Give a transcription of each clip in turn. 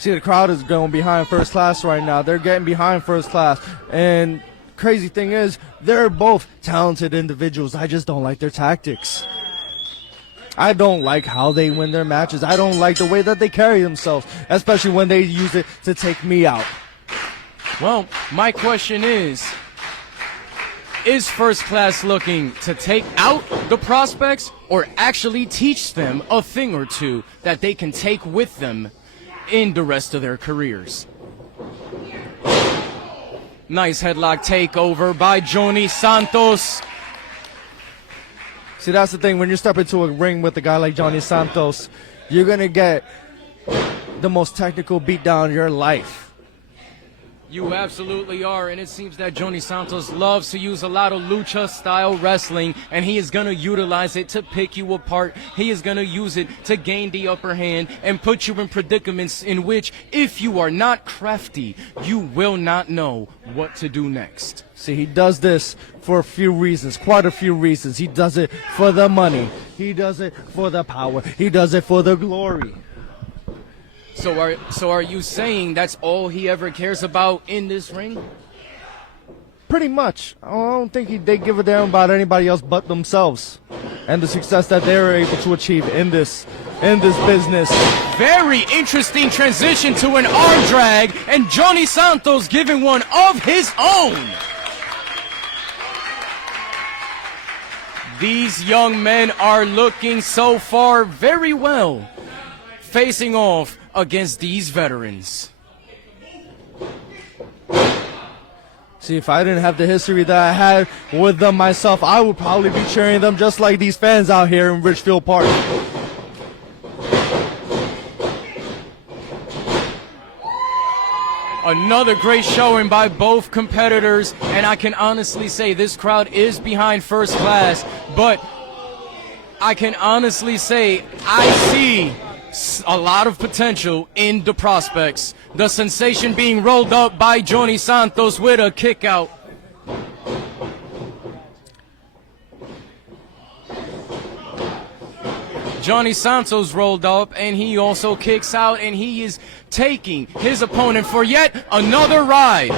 See, the crowd is going behind First Class right now. They're getting behind First Class. And crazy thing is, they're both talented individuals. I just don't like their tactics. I don't like how they win their matches. I don't like the way that they carry themselves, especially when they use it to take me out. Well, my question is First Class looking to take out the prospects or actually teach them a thing or two that they can take with them in the rest of their careers? Nice headlock takeover by Johnny Santos. See, that's the thing. When you step into a ring with a guy like Johnny Santos, you're going to get the most technical beatdown of your life. You absolutely are, and it seems that Johnny Santos loves to use a lot of lucha-style wrestling, and he is going to utilize it to pick you apart. He is going to use it to gain the upper hand and put you in predicaments in which, if you are not crafty, you will not know what to do next. See, he does this for a few reasons, quite a few reasons. He does it for the money. He does it for the power. He does it for the glory. So are you saying that's all he ever cares about in this ring? Pretty much. I don't think they give a damn about anybody else but themselves and the success that they're able to achieve in this business. Very interesting transition to an arm drag, and Johnny Santos giving one of his own. These young men are looking so far very well, facing off against these veterans. See, if I didn't have the history that I had with them myself, I would probably be cheering them just like these fans out here in Richfield Park. Another great showing by both competitors, and I can honestly say this crowd is behind First Class, but I can honestly say I see a lot of potential in the prospects. The sensation being rolled up by Johnny Santos with a kick out. Johnny Santos rolled up, and he also kicks out, and he is taking his opponent for yet another ride.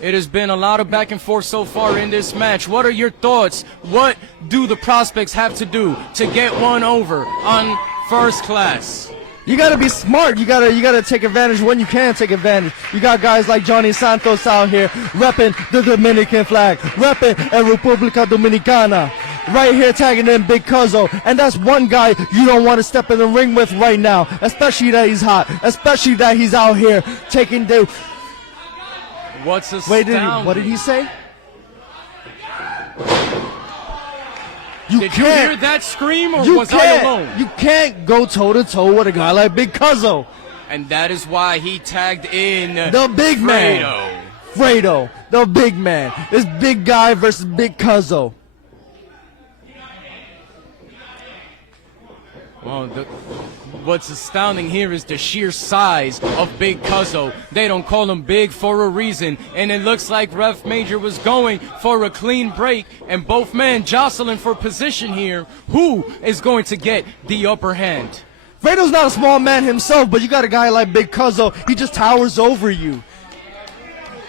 It has been a lot of back and forth so far in this match. What are your thoughts? What do the prospects have to do to get one over on First Class? You gotta be smart. You gotta take advantage when you can take advantage. You got guys like Johnny Santos out here repping the Dominican flag, repping a República Dominicana, right here tagging in Big Cuzzo, and that's one guy you don't want to step in the ring with right now, especially that he's hot, especially that he's out here taking the. What's astounding? What did he say? Did you hear that scream, or was I alone? You can't go toe-to-toe with a guy like Big Cuzzo. And that is why he tagged in the big man. Fredo, the big man. It's big guy versus Big Cuzzo. Well, what's astounding here is the sheer size of Big Cuzzo. They don't call him big for a reason, and it looks like Ref Major was going for a clean break, and both men jostling for position here. Who is going to get the upper hand? Fredo's not a small man himself, but you got a guy like Big Cuzzo. He just towers over you.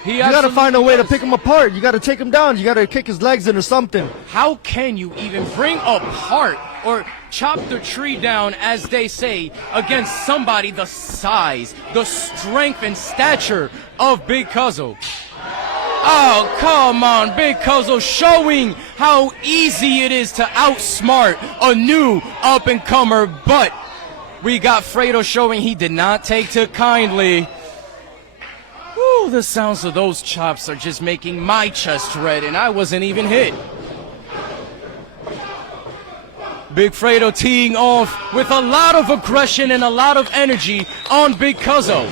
You got to find a way to pick him apart. You got to take him down. You got to kick his legs in or something. How can you even bring apart or chop the tree down, as they say, against somebody the size, the strength and stature of Big Cuzzo? Oh, come on, Big Cuzzo showing how easy it is to outsmart a new up-and-comer, but we got Fredo showing he did not take to kindly. Woo, the sounds of those chops are just making my chest red, and I wasn't even hit. Big Fredo teeing off with a lot of aggression and a lot of energy on Big Cuzzo.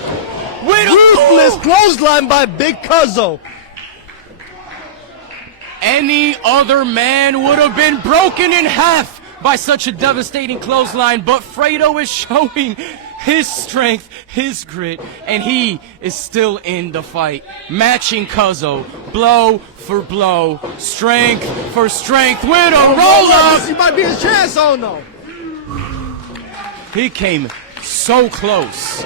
Ruthless clothesline by Big Cuzzo. Any other man would have been broken in half by such a devastating clothesline, but Fredo is showing his strength, his grit, and he is still in the fight. Matching Cuzzo, blow for blow, strength for strength with a roll-up. This might be his chance, oh no. He came So close.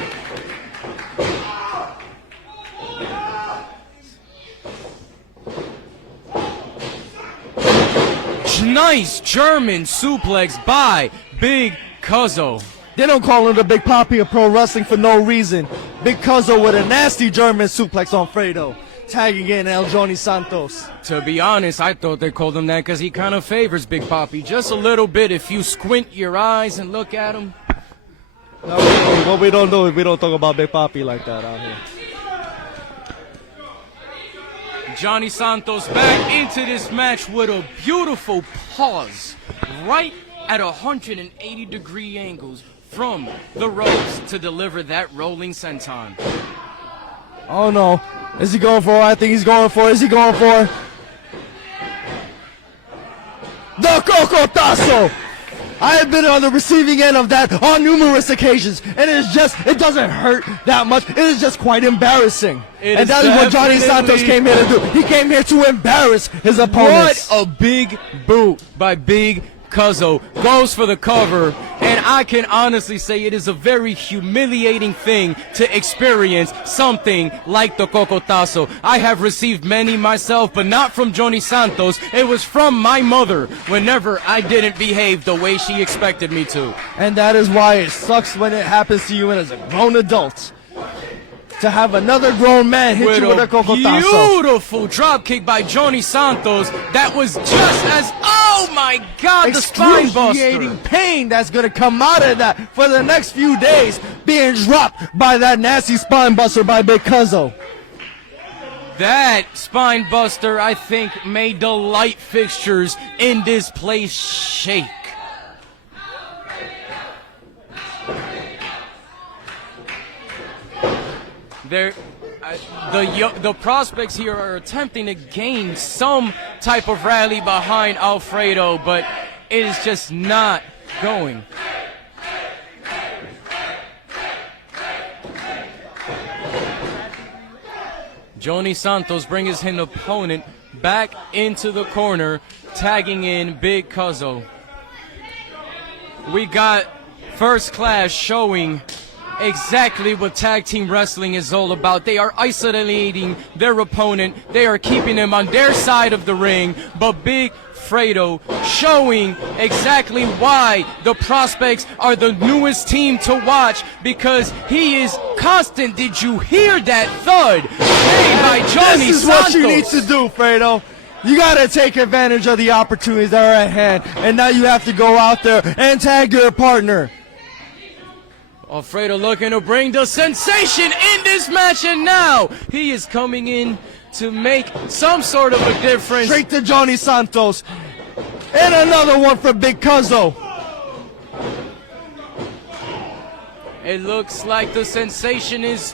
Nice German suplex by Big Cuzzo. They don't call him the Big Papi of pro wrestling for no reason. Big Cuzzo with a nasty German suplex on Fredo, tagging in El Johnny Santos. To be honest, I thought they called him that because he kind of favors Big Papi just a little bit. If you squint your eyes and look at him. No, what we don't do is we don't talk about Big Papi like that out here. Johnny Santos back into this match with a beautiful pause right at 180-degree angles from the ropes to deliver that rolling senton. Oh no. Is he going for it? I think he's going for it. Is he going for it? The Cocotazo! I have been on the receiving end of that on numerous occasions, and it doesn't hurt that much. It is just quite embarrassing. And that is what Johnny Santos came here to do. He came here to embarrass his opponents. What a big boot by Big Cuzzo. Goes for the cover, and I can honestly say it is a very humiliating thing to experience something like the Cocotazo. I have received many myself, but not from Johnny Santos. It was from my mother whenever I didn't behave the way she expected me to. And that is why it sucks when it happens to you as a grown adult. To have another grown man hit you with a Cocotazo. Beautiful drop kick by Johnny Santos. That was just as, oh my God, the spine excruciating buster. pain that's going to come out of that for the next few days, being dropped by that nasty spine buster by Big Cuzzo. That spine buster, I think, made the light fixtures in this place shake. The prospects here are attempting to gain some type of rally behind Alfredo, but it is just not going. Johnny Santos brings his opponent back into the corner, tagging in Big Cuzzo. We got First Class showing exactly what tag team wrestling is all about. They are isolating their opponent. They are keeping him on their side of the ring. But Big Fredo showing exactly why the Prospects are the newest team to watch, because he is constant. Did you hear that thud made by Johnny Santos? This is what you need to do, Fredo. You gotta take advantage of the opportunities that are at hand, and now you have to go out there and tag your partner. Alfredo looking to bring the sensation in this match, and now he is coming in to make some sort of a difference. Straight to Johnny Santos. And another one for Big Cuzzo. It looks like the sensation is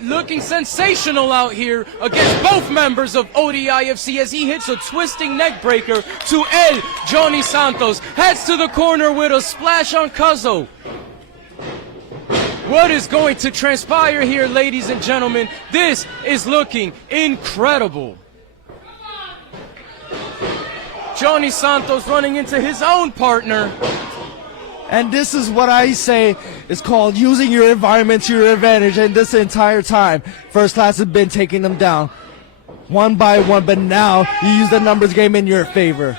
looking sensational out here against both members of O.D.I.F.C. as he hits a twisting neck breaker to El Johnny Santos. Heads to the corner with a splash on Cuzzo. What is going to transpire here, ladies and gentlemen? This is looking incredible. Johnny Santos running into his own partner. And this is what I say is called using your environment to your advantage. And this entire time, First Class has been taking them down one by one, but now you use the numbers game in your favor.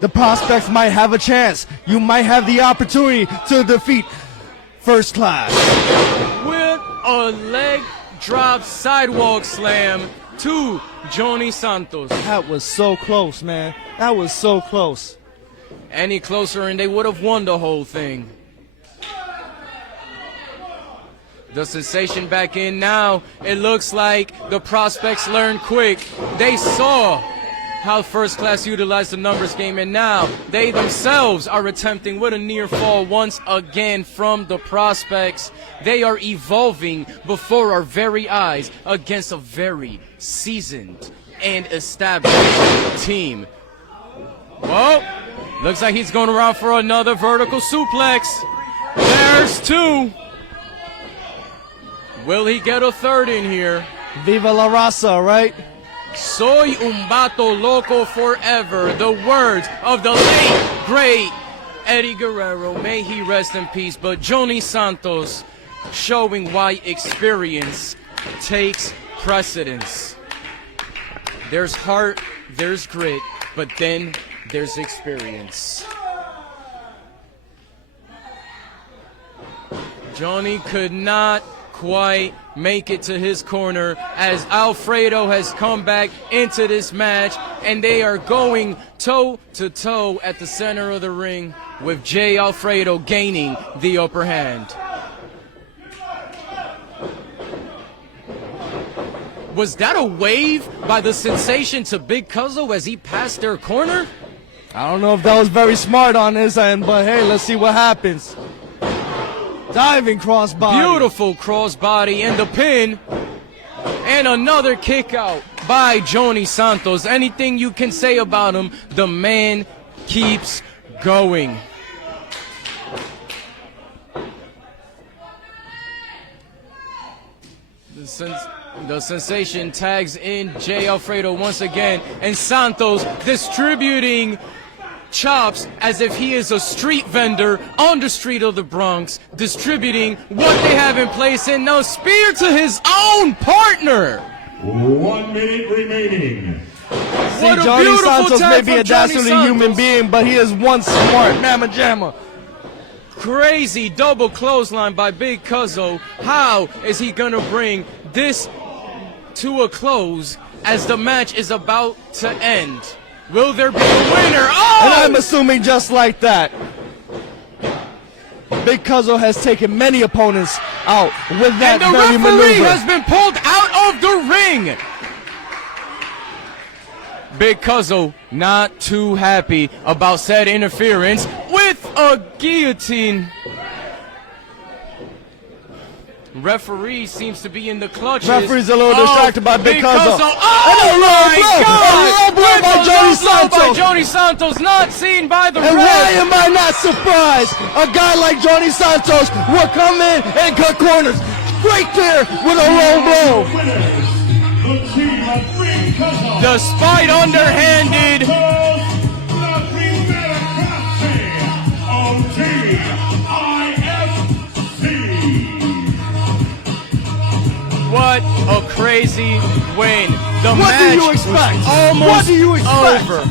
The Prospects might have a chance. You might have the opportunity to defeat First Class. With a leg drop sidewalk slam to Johnny Santos. That was so close, man. That was so close. Any closer and they would have won the whole thing. The sensation back in now. It looks like the Prospects learned quick. They saw how First Class utilized the numbers game, and now they themselves are attempting with a near fall once again from the Prospects. They are evolving before our very eyes against a very seasoned and established team. Well, looks like he's going around for another vertical suplex. There's two. Will he get a third in here? Viva la raza, right? Soy un vato loco forever. The words of the late, great Eddie Guerrero, may he rest in peace, but Johnny Santos showing why experience takes precedence. There's heart, there's grit, but then there's experience. Johnny could not quite make it to his corner as Alfredo has come back into this match, and they are going toe-to-toe at the center of the ring with Jay Alfredo gaining the upper hand. Was that a wave by the Sensation to Big Cuzzo as he passed their corner? I don't know if that was very smart on his end, but hey, let's see what happens. Diving crossbody. Beautiful crossbody and the pin. And another kick out by Johnny Santos. Anything you can say about him, the man keeps going. The Sensation tags in Jay Alfredo once again, and Santos distributing chops as if he is a street vendor on the street of the Bronx, distributing what they have in place, and no spear to his own partner. 1 minute remaining. What a Johnny beautiful Santos tag may be from a Johnny dastardly Santos. human being, but he is one smart mamma jamma. Crazy double clothesline by Big Cuzzo. How is he gonna bring this to a close as the match is about to end? Will there be a winner? Oh! And I'm assuming just like that. Big Cuzzo has taken many opponents out with that And the very referee maneuver. has been pulled out of the ring. Big Cuzzo not too happy about said interference with a guillotine. Referee seems to be in the clutches. Referee's a little distracted by Big Cuzzo. Oh And a low my blow! God! A low blow With by a Johnny low blow by Santos. Johnny Santos, not seen by the And why ref. am I not surprised? A guy like Johnny Santos will come in and cut corners right there with a low blow. Winners, the team of Big Cuzzo. Despite underhanded, what a crazy win. The What do match you expect? was almost What do you expect? over.